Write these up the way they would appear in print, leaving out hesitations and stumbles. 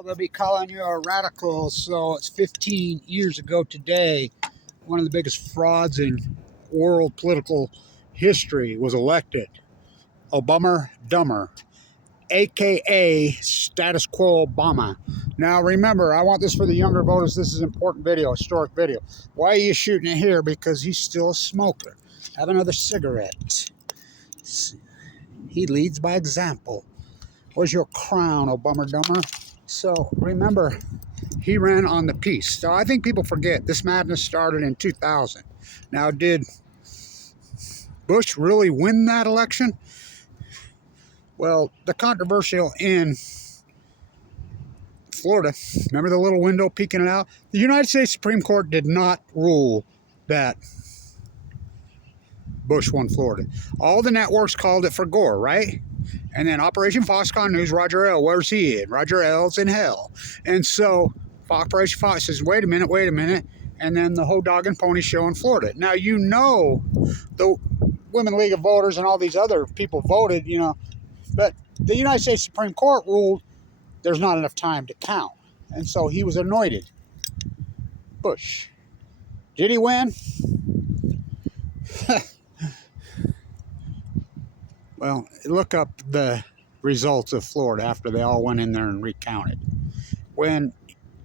Well, they'll be calling you a radical. So it's 15 years ago today. One of the biggest frauds in world political history was elected. Obummer dumber. A.K.A. status quo Obama. Now remember, I want this for the younger voters. This is an important video, historic video. Why are you shooting it here? Because he's still a smoker. Have another cigarette. He leads by example. Where's your crown, Obummer dumber? So remember, he ran on the peace. So I think people forget this madness started in 2000. Now, did Bush really win that election? Well, the controversial in Florida, remember the little window peeking it out? The United States Supreme Court did not rule that Bush won Florida. All the networks called it for Gore, right? And then Operation Foxconn News, Roger L., where's he in? Roger L's in hell. And so Operation Fox says, wait a minute. And then the whole dog and pony show in Florida. Now, you know, the Women League of Voters and all these other people voted, you know, but the United States Supreme Court ruled there's not enough time to count. And so he was anointed Bush. Did he win? Well, look up the results of Florida after they all went in there and recounted.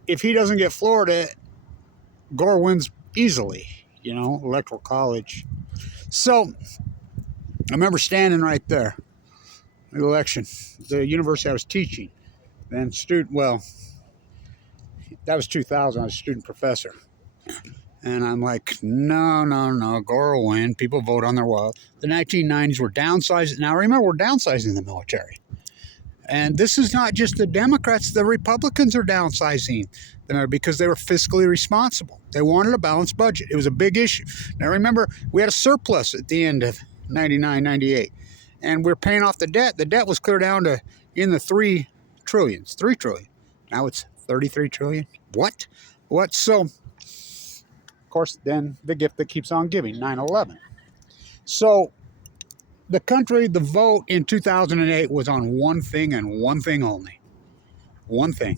If he doesn't get Florida, Gore wins easily, you know, Electoral College. So I remember standing right there, the election, the university I was teaching. Then that was 2000, I was a student professor. And I'm like, no, Gore will win. People vote on their will. The 1990s were downsizing. Now, remember, we're downsizing the military. And this is not just the Democrats. The Republicans are downsizing them because they were fiscally responsible. They wanted a balanced budget. It was a big issue. Now, remember, we had a surplus at the end of 99, 98. And we're paying off the debt. The debt was clear down to in the 3 trillion. Now it's 33 trillion. What? So, of course, then the gift that keeps on giving, 9/11. So the country, the vote in 2008 was on one thing and one thing only. One thing.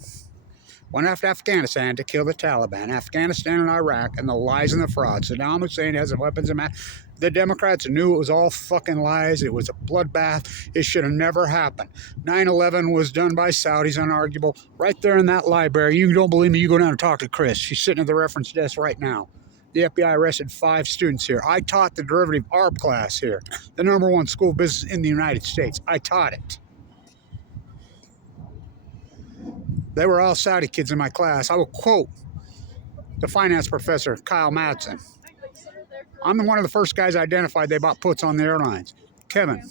Went after Afghanistan to kill the Taliban. Afghanistan and Iraq and the lies and the fraud. Saddam Hussein has weapons of mass. The Democrats knew it was all fucking lies. It was a bloodbath. It should have never happened. 9/11 was done by Saudis, unarguable. Right there in that library. You don't believe me? You go down and talk to Chris. She's sitting at the reference desk right now. The FBI arrested 5 students here. I taught the derivative ARB class here, the #1 school of business in the United States. I taught it. They were all Saudi kids in my class. I will quote the finance professor, Kyle Madsen. I'm one of the first guys identified they bought puts on the airlines. Kevin,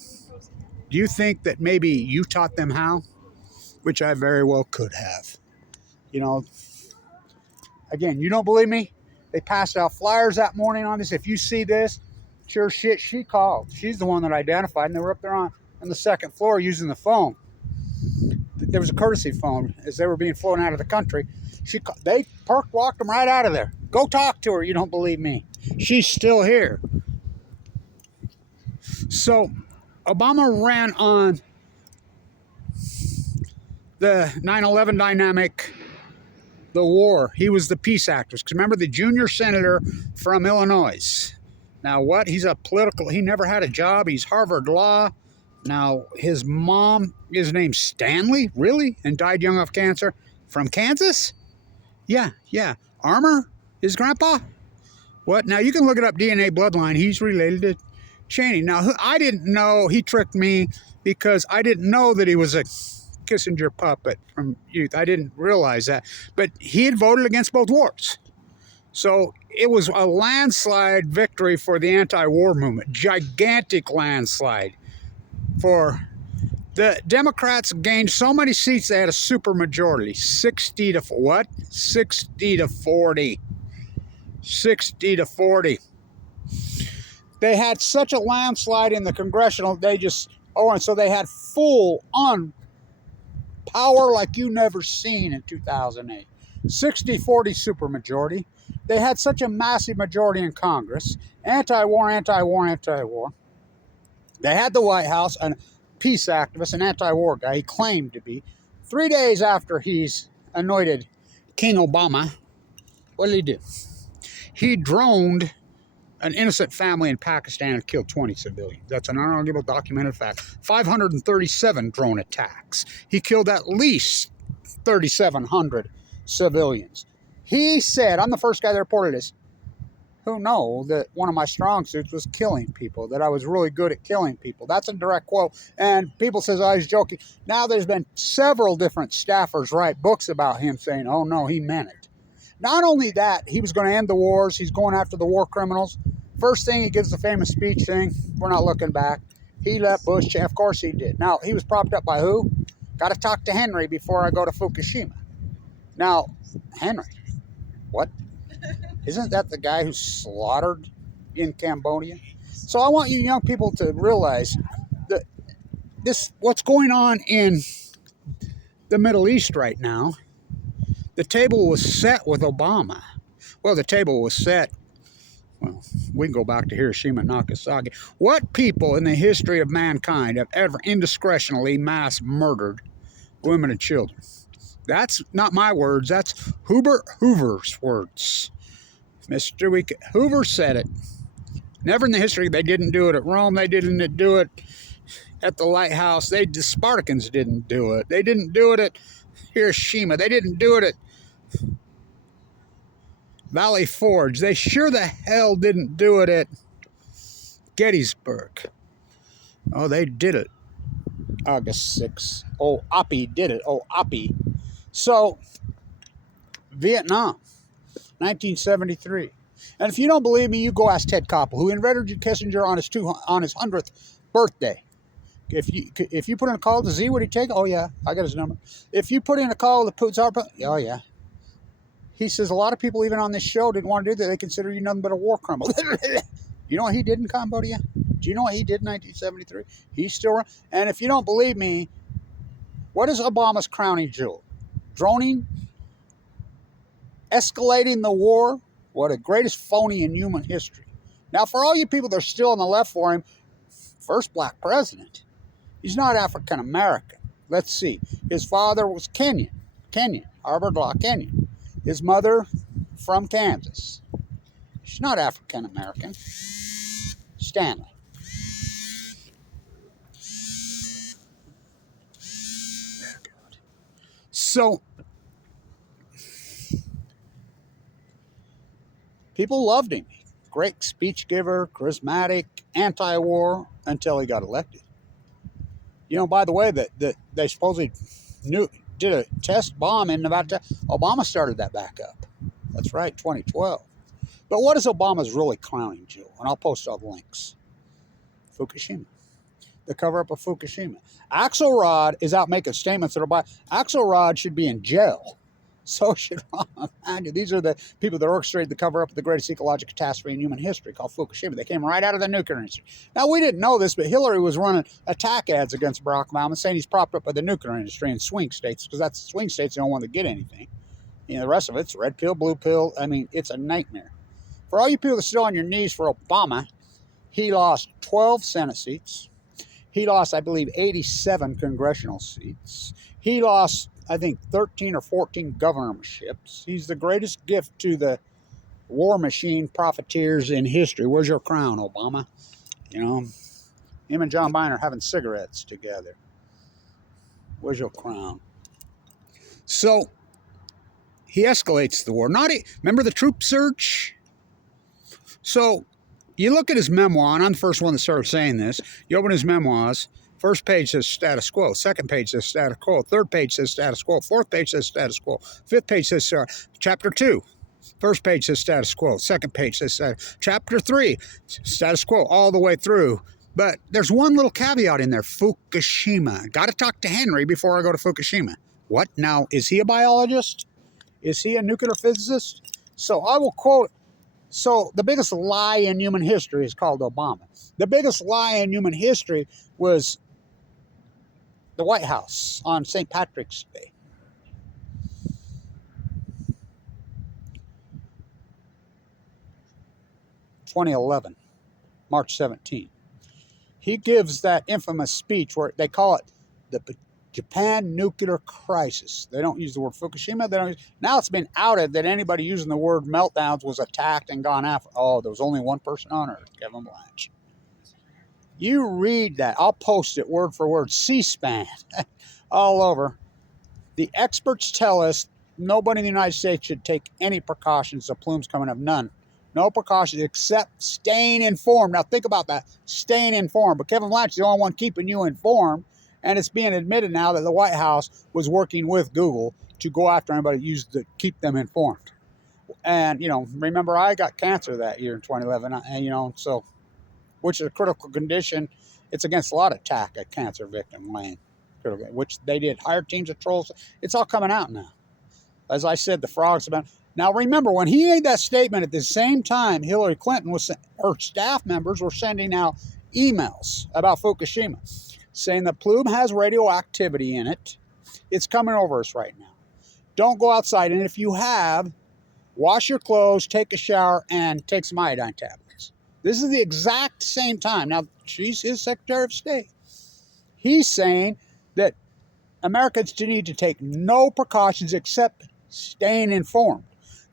do you think that maybe you taught them how? Which I very well could have. You know, again, you don't believe me? They passed out flyers that morning on this. If you see this, sure shit, she called. She's the one that identified, and they were up there on the second floor using the phone. There was a courtesy phone as they were being flown out of the country. They walked them right out of there. Go talk to her. You don't believe me. She's still here. So Obama ran on the 9/11 dynamic, the war. He was the peace activist. Because remember, the junior senator from Illinois. Now what? He never had a job. He's Harvard Law. Now his mom is named Stanley, really? And died young of cancer. From Kansas? Yeah. Armour? His grandpa? What? Now you can look it up, DNA bloodline. He's related to Cheney. Now I didn't know. He tricked me because I didn't know that he was a Kissinger puppet from youth. I didn't realize that. But he had voted against both wars. So it was a landslide victory for the anti-war movement. Gigantic landslide. For the Democrats gained so many seats, they had a super majority. 60 to 40. 60 to 40. They had such a landslide in the congressional, and so they had full on power like you never seen in 2008. 60-40 supermajority. They had such a massive majority in Congress. Anti-war. They had the White House, a peace activist, an anti-war guy. He claimed to be. 3 days after he's anointed King Obama, what did he do? He droned an innocent family in Pakistan and killed 20 civilians. That's an unarguable documented fact. 537 drone attacks. He killed at least 3,700 civilians. He said, I'm the first guy that reported this, who know that one of my strong suits was killing people, that I was really good at killing people. That's a direct quote. And people says, oh, he's joking. Now there's been several different staffers write books about him saying, oh no, he meant it. Not only that, he was going to end the wars. He's going after the war criminals. First thing, he gives the famous speech thing, we're not looking back. He let Bush, of course he did. Now, he was propped up by who? Got to talk to Henry before I go to Fukushima. Now, Henry, what? Isn't that the guy who slaughtered in Cambodia? So I want you young people to realize that what's going on in the Middle East right now, the table was set with Obama. Well, the table was set, well, we can go back to Hiroshima and Nagasaki. What people in the history of mankind have ever indiscretionally mass murdered women and children? That's not my words. That's Hoover's words. Mr. Hoover said it. Never in the history. They didn't do it at Rome. They didn't do it at the lighthouse. The Spartans didn't do it. They didn't do it at Hiroshima. They didn't do it at Valley Forge. They sure the hell didn't do it at Gettysburg. Oh, they did it. August 6th. Oh, Oppie did it. Oh, Oppie. So, Vietnam, 1973. And if you don't believe me, you go ask Ted Koppel, who invited Kissinger on his 100th birthday. If you put in a call to Z, would he take it? Oh, yeah, I got his number. If you put in a call to Putin, oh, yeah. He says a lot of people, even on this show, didn't want to do that. They consider you nothing but a war criminal. You know what he did in Cambodia? Do you know what he did in 1973? He's still around. And if you don't believe me, what is Obama's crowning jewel? Droning? Escalating the war? What a greatest phony in human history. Now, for all you people that are still on the left for him, first black president. He's not African American. Let's see. His father was Kenyan, Harvard Law, Kenyan. His mother from Kansas. She's not African American. Stanley. So, people loved him. Great speech giver, charismatic, anti-war, until he got elected. You know, by the way, that they supposedly did a test bomb in Nevada. Obama started that back up. That's right, 2012. But what is Obama's really crowning jewel? And I'll post all the links. Fukushima. The cover-up of Fukushima. Axelrod is out making statements that are by... Axelrod should be in jail. So should Rahm. These are the people that orchestrated the cover-up of the greatest ecological catastrophe in human history called Fukushima. They came right out of the nuclear industry. Now, we didn't know this, but Hillary was running attack ads against Barack Obama saying he's propped up by the nuclear industry in swing states, because that's swing states, they don't want to get anything. You know, the rest of it's red pill, blue pill. I mean, it's a nightmare. For all you people that still on your knees for Obama, he lost 12 Senate seats. He lost, I believe, 87 congressional seats. He lost, I think, 13 or 14 governorships. He's the greatest gift to the war machine profiteers in history. Where's your crown, Obama? You know, him and John Biden are having cigarettes together. Where's your crown? So, he escalates the war. Remember the troop surge? So, you look at his memoir, and I'm the first one that started saying this. You open his memoirs, first page says status quo, second page says status quo, third page says status quo, fourth page says status quo, fifth page says chapter 2. First page says status quo, second page says chapter 3, status quo all the way through. But there's one little caveat in there, Fukushima. Got to talk to Henry before I go to Fukushima. What? Now, is he a biologist? Is he a nuclear physicist? So I will quote. So the biggest lie in human history is called Obama. The biggest lie in human history was the White House on St. Patrick's Day. (2011), March 17. He gives that infamous speech where they call it the Japan nuclear crisis. They don't use the word Fukushima. They don't use, now it's been outed that anybody using the word meltdowns was attacked and gone after. Oh, there was only one person on Earth, Kevin Blanch. You read that. I'll post it word for word. C-SPAN all over. The experts tell us nobody in the United States should take any precautions. The plume's coming up. None. No precautions except staying informed. Now think about that. Staying informed. But Kevin Blanch is the only one keeping you informed. And it's being admitted now that the White House was working with Google to go after anybody that used to keep them informed. And, you know, remember I got cancer that year in 2011. And, you know, so, which is a critical condition. It's against a lot of attack at cancer victim land, which they did. Hire teams of trolls. It's all coming out now. As I said, the frogs about. Now, remember, when he made that statement at the same time, Hillary Clinton was, her staff members were sending out emails about Fukushima, saying the plume has radioactivity in it. It's coming over us right now. Don't go outside. And if you have, wash your clothes, take a shower, and take some iodine tablets. This is the exact same time. Now, she's his Secretary of State. He's saying that Americans need to take no precautions except staying informed.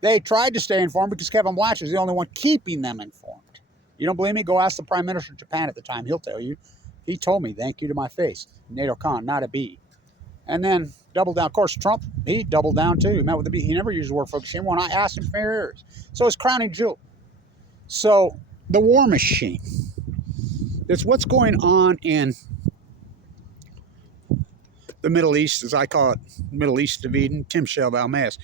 They tried to stay informed because Kevin Blanch was the only one keeping them informed. You don't believe me? Go ask the Prime Minister of Japan at the time. He'll tell you. He told me, thank you to my face. NATO con, not a B. And then doubled down. Of course, Trump, he doubled down too. He met with the B. He never used the word Fukushima when I asked him for years. So it's crowning jewel. So the war machine. It's what's going on in the Middle East, as I call it, Middle East of Eden, Tim Shelvalmaez.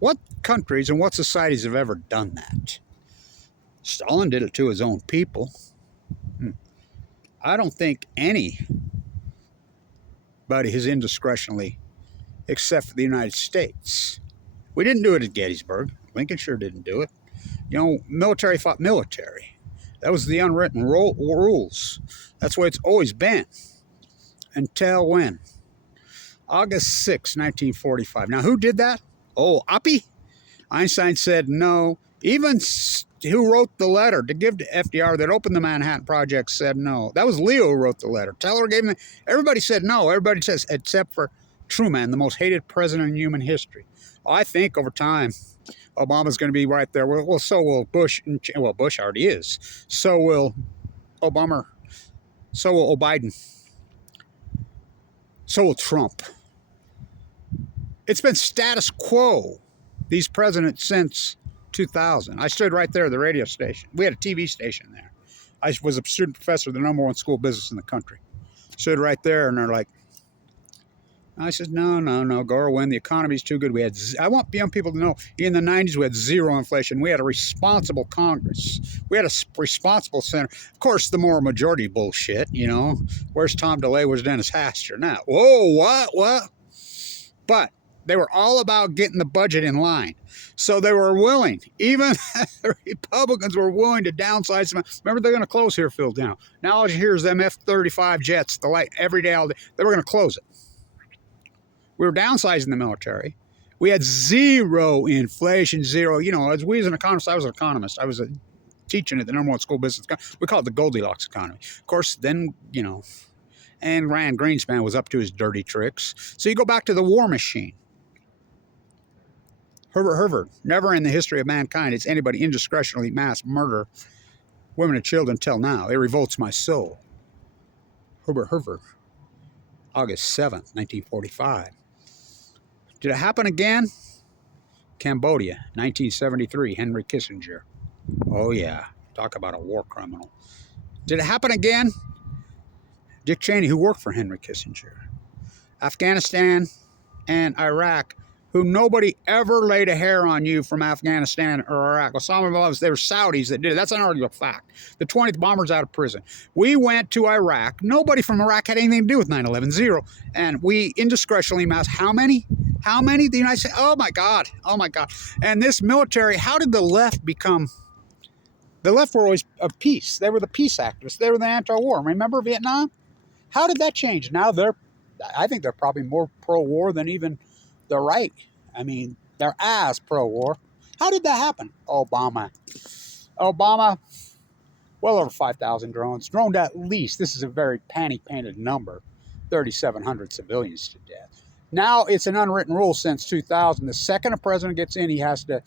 What countries and what societies have ever done that? Stalin did it to his own people. I don't think anybody has indiscretionally, except for the United States. We didn't do it at Gettysburg. Lincoln sure didn't do it. You know, military fought military. That was the unwritten rules. That's the way it's always been. Until when? August 6, 1945. Now, who did that? Oh, Oppie? Einstein said no. Even who wrote the letter to give to FDR that opened the Manhattan Project said no. That was Leo who wrote the letter. Teller gave him. Everybody said no. Everybody says, except for Truman, the most hated president in human history. I think over time, Obama's going to be right there. Well, so will Bush. Well, Bush already is. So will Obummer. So will Biden. So will Trump. It's been status quo, these presidents, since 2000. I stood right there at the radio station. We had a TV station there. I was a student professor of the #1 school of business in the country. Stood right there, and they're like, I said, no, Garwin, the economy's too good. I want young people to know, in the 90s, we had zero inflation. We had a responsible Congress. We had a responsible Senate. Of course, the moral majority bullshit, you know. Where's Tom DeLay? Where's Dennis Hastert? Now, whoa, what? But they were all about getting the budget in line. So they were willing, even the Republicans were willing to downsize them. Remember, they're going to close Fairfield now. Now all you hear is them F-35 jets, the light every day, all day. They were going to close it. We were downsizing the military. We had zero inflation, zero. You know, as an economist, I was an economist. I was teaching at the #1 school of business. We call it the Goldilocks economy. Of course, then, you know, and Rand Greenspan was up to his dirty tricks. So you go back to the war machine. Herbert, never in the history of mankind has anybody indiscretionally mass murder women and children till now. It revolts my soul. Herbert, August 7th, 1945. Did it happen again? Cambodia, 1973, Henry Kissinger. Oh yeah, talk about a war criminal. Did it happen again? Dick Cheney, who worked for Henry Kissinger. Afghanistan and Iraq, who nobody ever laid a hair on you from Afghanistan or Iraq. Osama bin Laden, they were Saudis that did it. That's an arguable fact. The 20th bomber's out of prison. We went to Iraq. Nobody from Iraq had anything to do with 9/11, zero. And we indiscretionally massed how many? How many? The United States? Oh my God. And this military, how did the left become? The left were always of peace. They were the peace activists. They were the anti-war. Remember Vietnam? How did that change? Now I think they're probably more pro-war than even the right. I mean, they're as pro-war. How did that happen? Obama, well over 5,000 drones. Droned at least, this is a very panic-painted number, 3,700 civilians to death. Now it's an unwritten rule since 2000. The second a president gets in, he has to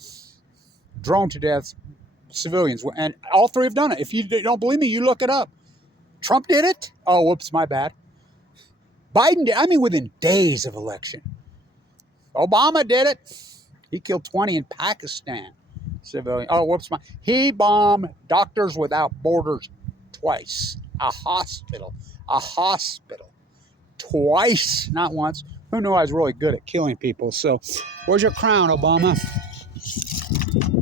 drone to death civilians. And all three have done it. If you don't believe me, you look it up. Trump did it. Oh, whoops, my bad. Biden did. I mean, within days of election. Obama did it. He killed 20 in Pakistan. Civilian. Oh, whoops, he bombed Doctors Without Borders twice. A hospital. Twice, not once. Who knew I was really good at killing people? So, where's your crown, Obama?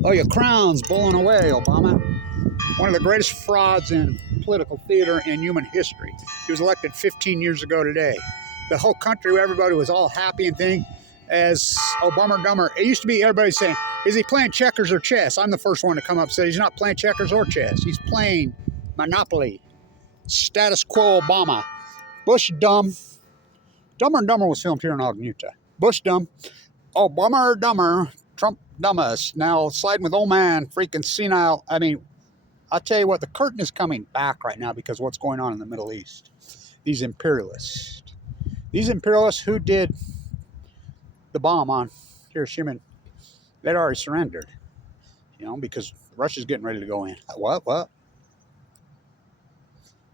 Oh, your crown's blowing away, Obama. One of the greatest frauds in political theater in human history. He was elected 15 years ago today. The whole country, everybody was all happy and thing. As Obummer Dumber, it used to be everybody saying, is he playing checkers or chess? I'm the first one to come up and say he's not playing checkers or chess. He's playing Monopoly. Status quo Obama. Bush dumb. Dumber and Dumber was filmed here in Ogden, Utah. Bush dumb. Obummer dumber. Trump dumbest. Now sliding with old man, freaking senile. I mean, I'll tell you what, the curtain is coming back right now because of what's going on in the Middle East. These imperialists. These imperialists who did the bomb on Hiroshima, they'd already surrendered. You know, because Russia's getting ready to go in. What?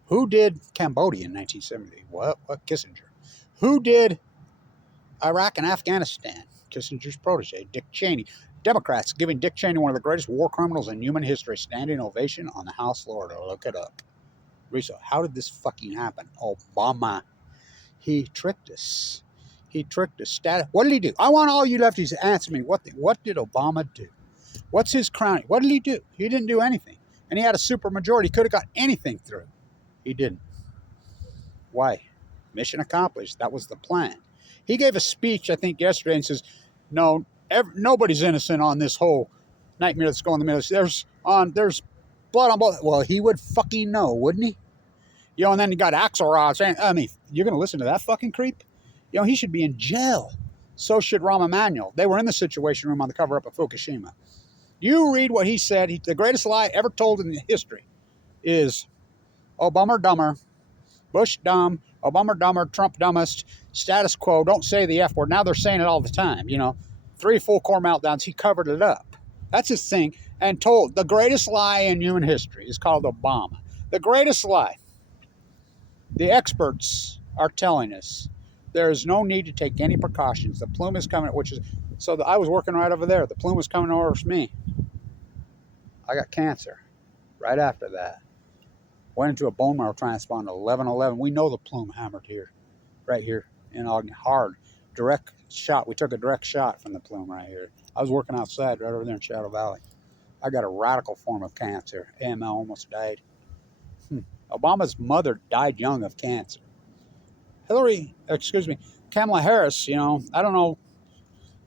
Who did Cambodia in 1970? What? Kissinger. Who did Iraq and Afghanistan? Kissinger's protege, Dick Cheney. Democrats giving Dick Cheney, one of the greatest war criminals in human history, standing ovation on the House floor. To look it up. Rizzo, how did this fucking happen? Obama. He tricked us. What did he do? I want all you lefties to answer me. What did Obama do? What's his crown? What did he do? He didn't do anything. And he had a super majority. He could have got anything through. He didn't. Why? Mission accomplished. That was the plan. He gave a speech, I think, yesterday and says, no, nobody's innocent on this whole nightmare that's going in the middle. There's blood on both. Well, he would fucking know, wouldn't he? You know, and then you got Axelrod saying, I mean, you're going to listen to that fucking creep? You know, he should be in jail. So should Rahm Emanuel. They were in the Situation Room on the cover-up of Fukushima. You read what he said. The greatest lie ever told in history is Obummer dumber, Bush dumb, Obummer dumber, Trump dumbest, status quo. Don't say the F word. Now they're saying it all the time. You know, 3 full core meltdowns. He covered it up. That's his thing. And told the greatest lie in human history is called Obama. The greatest lie. The experts are telling us there is no need to take any precautions. The plume is coming, I was working right over there. The plume was coming over me. I got cancer right after that. Went into a bone marrow transplant at 11:11. We know the plume hammered here, right here in Ogden. Hard, direct shot. We took a direct shot from the plume right here. I was working outside right over there in Shadow Valley. I got a radical form of cancer. AML, almost died. Obama's mother died young of cancer. Kamala Harris, you know, I don't know.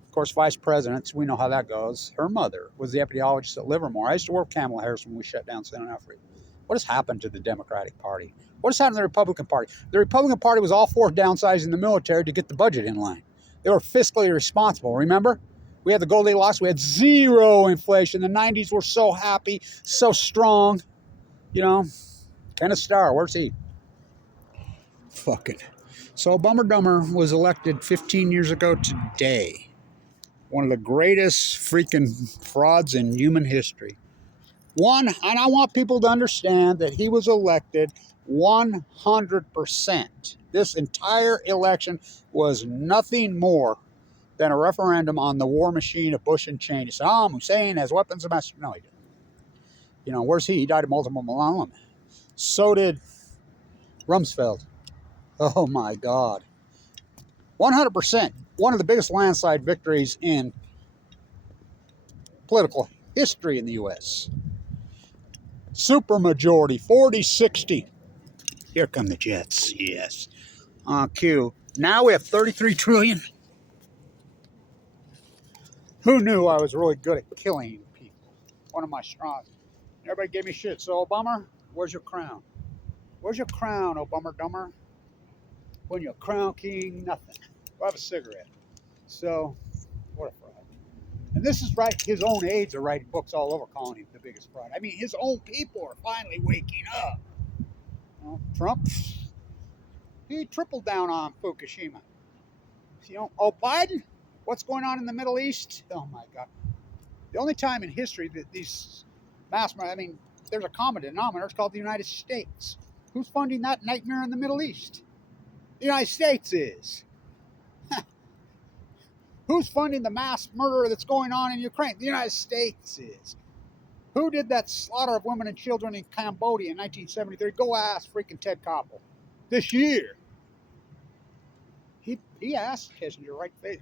Of course, vice presidents, we know how that goes. Her mother was the epidemiologist at Livermore. I used to work with Kamala Harris when we shut down San Alfred. What has happened to the Democratic Party? What has happened to the Republican Party? The Republican Party was all for downsizing the military to get the budget in line. They were fiscally responsible, remember? We had the Goldilocks. We had zero inflation. The 90s were so happy, so strong. You know, Kenneth Starr, where's he? Fuck it. So Obummer Dumber was elected 15 years ago today. One of the greatest freaking frauds in human history. And I want people to understand that he was elected 100%. This entire election was nothing more than a referendum on the war machine of Bush and Cheney. Saddam Hussein has weapons of mass. No, he didn't. You know, where's he? He died of multiple myeloma. So did Rumsfeld. Oh, my God. 100%. One of the biggest landslide victories in political history in the U.S. Supermajority, 40-60. Here come the Jets, yes. On cue. Now we have 33 trillion. Who knew I was really good at killing people? One of my strong. Everybody gave me shit. So, Obama, where's your crown? Where's your crown, Obummer Dumber? When you're crown king, nothing. Go have a cigarette. So, what a fraud. And this is right, his own aides are writing books all over calling him the biggest fraud. I mean, his own people are finally waking up. Trump, He tripled down on Fukushima. You know, oh, Biden, what's going on in the Middle East? Oh my God. The only time in history that these I mean, there's a common denominator. It's called the United States. Who's funding that nightmare in the Middle East? The United States is. Who's funding the mass murder that's going on in Ukraine? The United States is. Who did that slaughter of women and children in Cambodia in 1973? Go ask freaking Ted Koppel. This year. He asked Kissinger right face.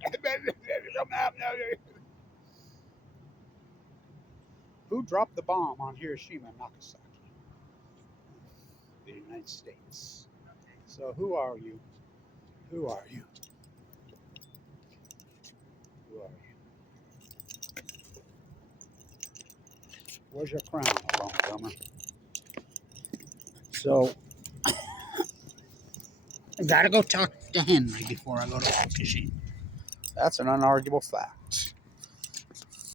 Who dropped the bomb on Hiroshima and Nagasaki? The United States. So who are you? Who are you? Who are you? Where's your crown, Obummer? So I gotta go talk to Henry before I go to Fukushima. That's an unarguable fact.